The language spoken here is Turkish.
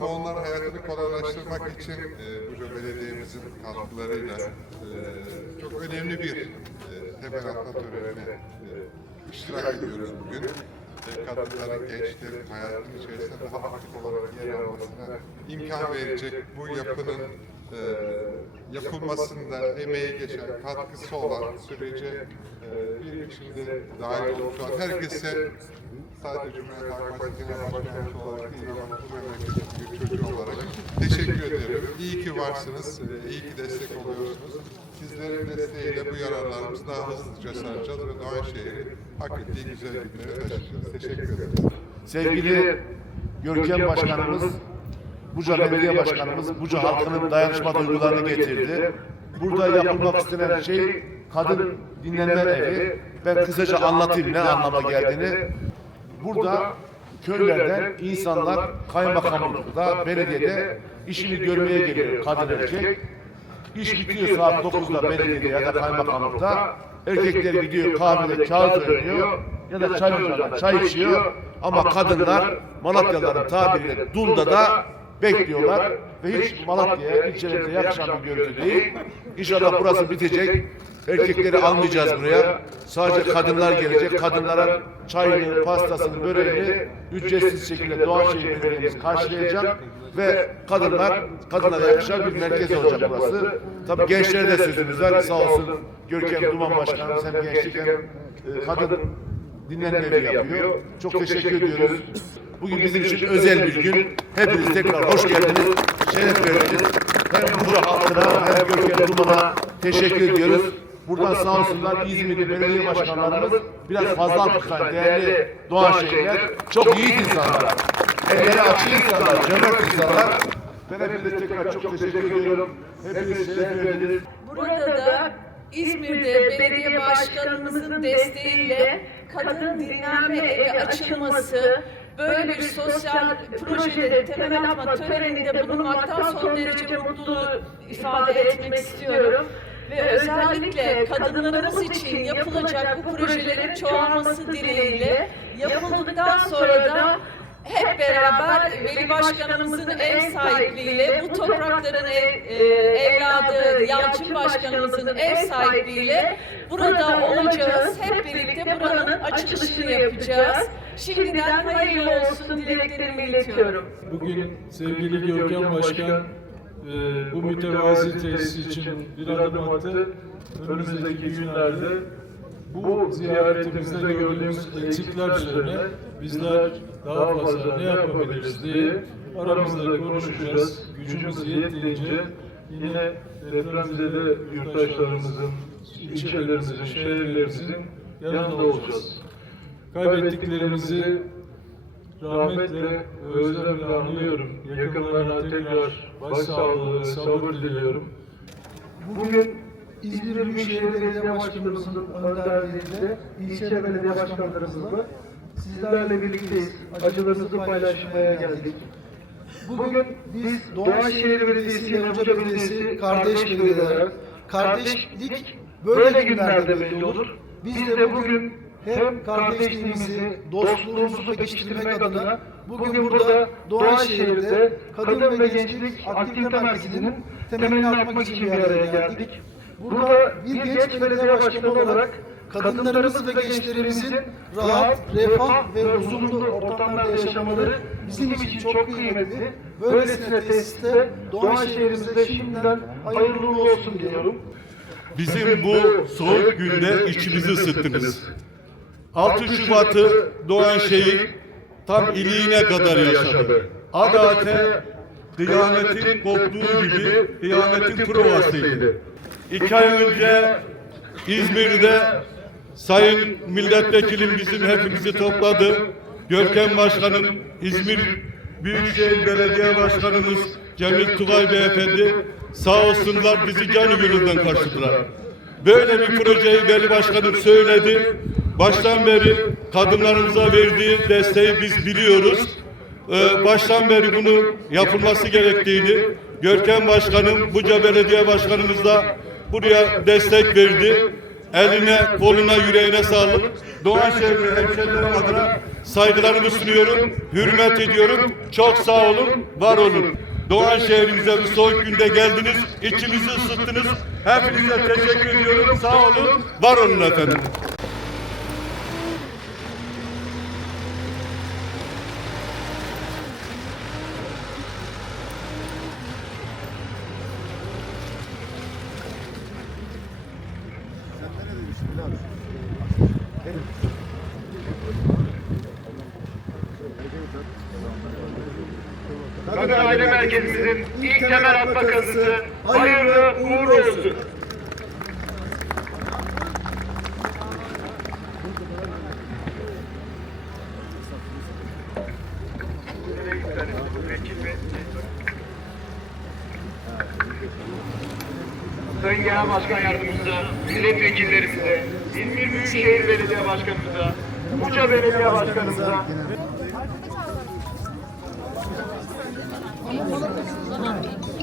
Onların hayatını kolaylaştırmak için e, Buca Belediye'mizin katkılarıyla e, çok önemli bir e, temel atma törenine e, iştirak ediyoruz bugün. E, kadınların, gençlerin hayatının içerisinde daha aktif olarak yer almasına imkan verecek bu yapının e, yapılmasında emeği geçen, katkısı olan sürece e, bir biçimde dahil olup şu an herkese sadece Cumhuriyet Halk Partisi Genel Başkanı olarak değil ama bu memleketin bir çocuğu olarak teşekkür ediyorum. İyi ki varsınız, e, iyi ki destek oluyorsunuz. Sizlerin desteğiyle bu yararlarımız daha hızlıca saracağız ve Doğanşehir'i hak ettiği güzel günlere taşıyacağız. Teşekkür ederim. Sevgili Görkem Başkanımız, Buca Belediye Başkanımız Buca halkının dayanışma duygularını getirdi. Burada yapılmak istenen şey kadın dinlenme evi. Ben kısaca anlatayım ne anlama geldiğini. Burada köylerden insanlar kaymakamlıkta, belediyede işini görmeye geliyor kadın erkek. İş bitiyor saat 9'da belediyede ya da kaymakamlıkta. Erkekler gidiyor kahvede kağıt oynuyor ya da çay ocağında çay içiyor. Ama kadınlar Malatyalıların tabiriyle Dunda'da bekliyorlar ve hiç Malatya'ya ilçelerimize yakışan bir görüntü değil. İnşallah burası bitecek. Erkekleri almayacağız buraya. Sadece kadınlar gelecek. Kadınlara çayını, pastasını, böreğini ücretsiz şekilde Doğanşehir Belediye'miz karşılayacak ve kadınlar, kadınlara yakışan bir merkez olacak burası. Tabii gençlere de sözümüz var. Sağ olsun Görkem Duman Başkanımız hem gençlik hem e, kadın dinlenme evi yapıyor. Çok teşekkür ediyoruz. Bugün bizim için özel bir gün. Hepiniz tekrar hoş geldiniz. Şeref verdiniz. Hem Buca halkına hem Görkem Duman'a teşekkür ediyoruz. Buradan sağ olsunlar İzmir'de belediye başkanlarımız biraz fazla alkışlar değerli Doğanşehirler. Çok iyi insanlar. Elleri açık insanlar, cömert insanlar. Ben hepinize tekrar çok teşekkür ediyorum. Hepiniz şeref verdiniz. Burada da İzmir'de belediye başkanımızın desteğiyle kadın dinlenme evi açılması, böyle bir sosyal projede temel atma töreninde bulunmaktan son derece mutluluğu ifade etmek istiyorum. Ve özellikle kadınlarımız için yapılacak bu projelerin çoğalması dileğiyle yapıldıktan sonra da hep beraber Veli Başkanımızın ev sahipliğiyle bu toprakların ev, e, evladı Yalçın Başkanımızın ev sahipliğiyle burada olacağız. Hep birlikte buranın açılışını yapacağız. Şimdiden hayırlı olsun dileklerimi iletiyorum. Bugün sevgili Görkem Başkan e, bu mütevazi tesis için bir adım attı. Önümüzdeki günlerde bu ziyaretimizde gördüğümüz eksikler üzerine bizler daha fazla ne yapabiliriz diye aramızda konuşacağız. Gücümüz yettiğince yine depremzede yurttaşlarımızın, ilçelerimizin, şehirlerimizin yanında olacağız. Kaybettiklerimizi rahmetle ve özlemle anlıyorum. Yakınlarına tekrar başsağlığı ve sabır diliyorum. Bugün İzmir Büyükşehir Belediye Başkanımızın önderliğinde ilçe belediye başkanlarımızla sizlerle birlikteyiz. Acılarımızı paylaşmaya geldik. Bugün biz Doğanşehir Belediyesi ile Hoca Belediyesi kardeş belediyeler. Kardeşlik böyle günlerde belli olur. Biz de bugün hem kardeşliğimizi, dostluğumuzu pekiştirmek adına bugün burada Doğanşehir'de Kadın ve Gençlik Aktivite Merkezi'nin temelini atmak için bir araya geldik. Burada bir genç belediye başkanı olarak kadınlarımız ve gençlerimizin rahat, refah ve huzurlu ortamlarda yaşamaları bizim için çok kıymetli. Böylesine tesiste Doğanşehir'imize şimdiden hayırlı uğurlu olsun diyorum. Bizim bu soğuk günde içimizi ısıttınız. 6 Şubat'ı Doğanşehir tam iliğine kadar yaşadı. Adate kıyametin koptuğu gibi kıyametin provasıydı. İki ay önce İzmir'de Sayın Milletvekilim bizim hepimizi topladı. Görkem Başkanım, İzmir Büyükşehir Belediye Başkanımız Cemil Tugay Beyefendi sağ olsunlar bizi canı gönülden karşıladılar. Böyle bir projeyi Veli Başkanım söyledi. Baştan beri kadınlarımıza verdiği desteği biz biliyoruz. Ee, baştan beri bunu yapılması gerektiğini Görkem Başkanım, Buca Belediye Başkanımız da buraya destek verdi. Eline, koluna, yüreğine sağlık. Doğanşehir hemşehrilerim adına saygılarımı sunuyorum. Hürmet ediyorum. Çok sağ olun, var olun. Doğan şehrimize bu soğuk günde geldiniz. içimizi ısıttınız. Hepinize teşekkür ediyorum. Sağ olun, var olun efendim. Kadın Aile Merkezimizin ilk temel atma kazısı hayırlı uğurlu olsun. Sayın Genel Başkan Yardımcımıza, milletvekillerimize, İzmir Büyükşehir Belediye Başkanımıza, Buca Belediye Başkanımıza, Thank you.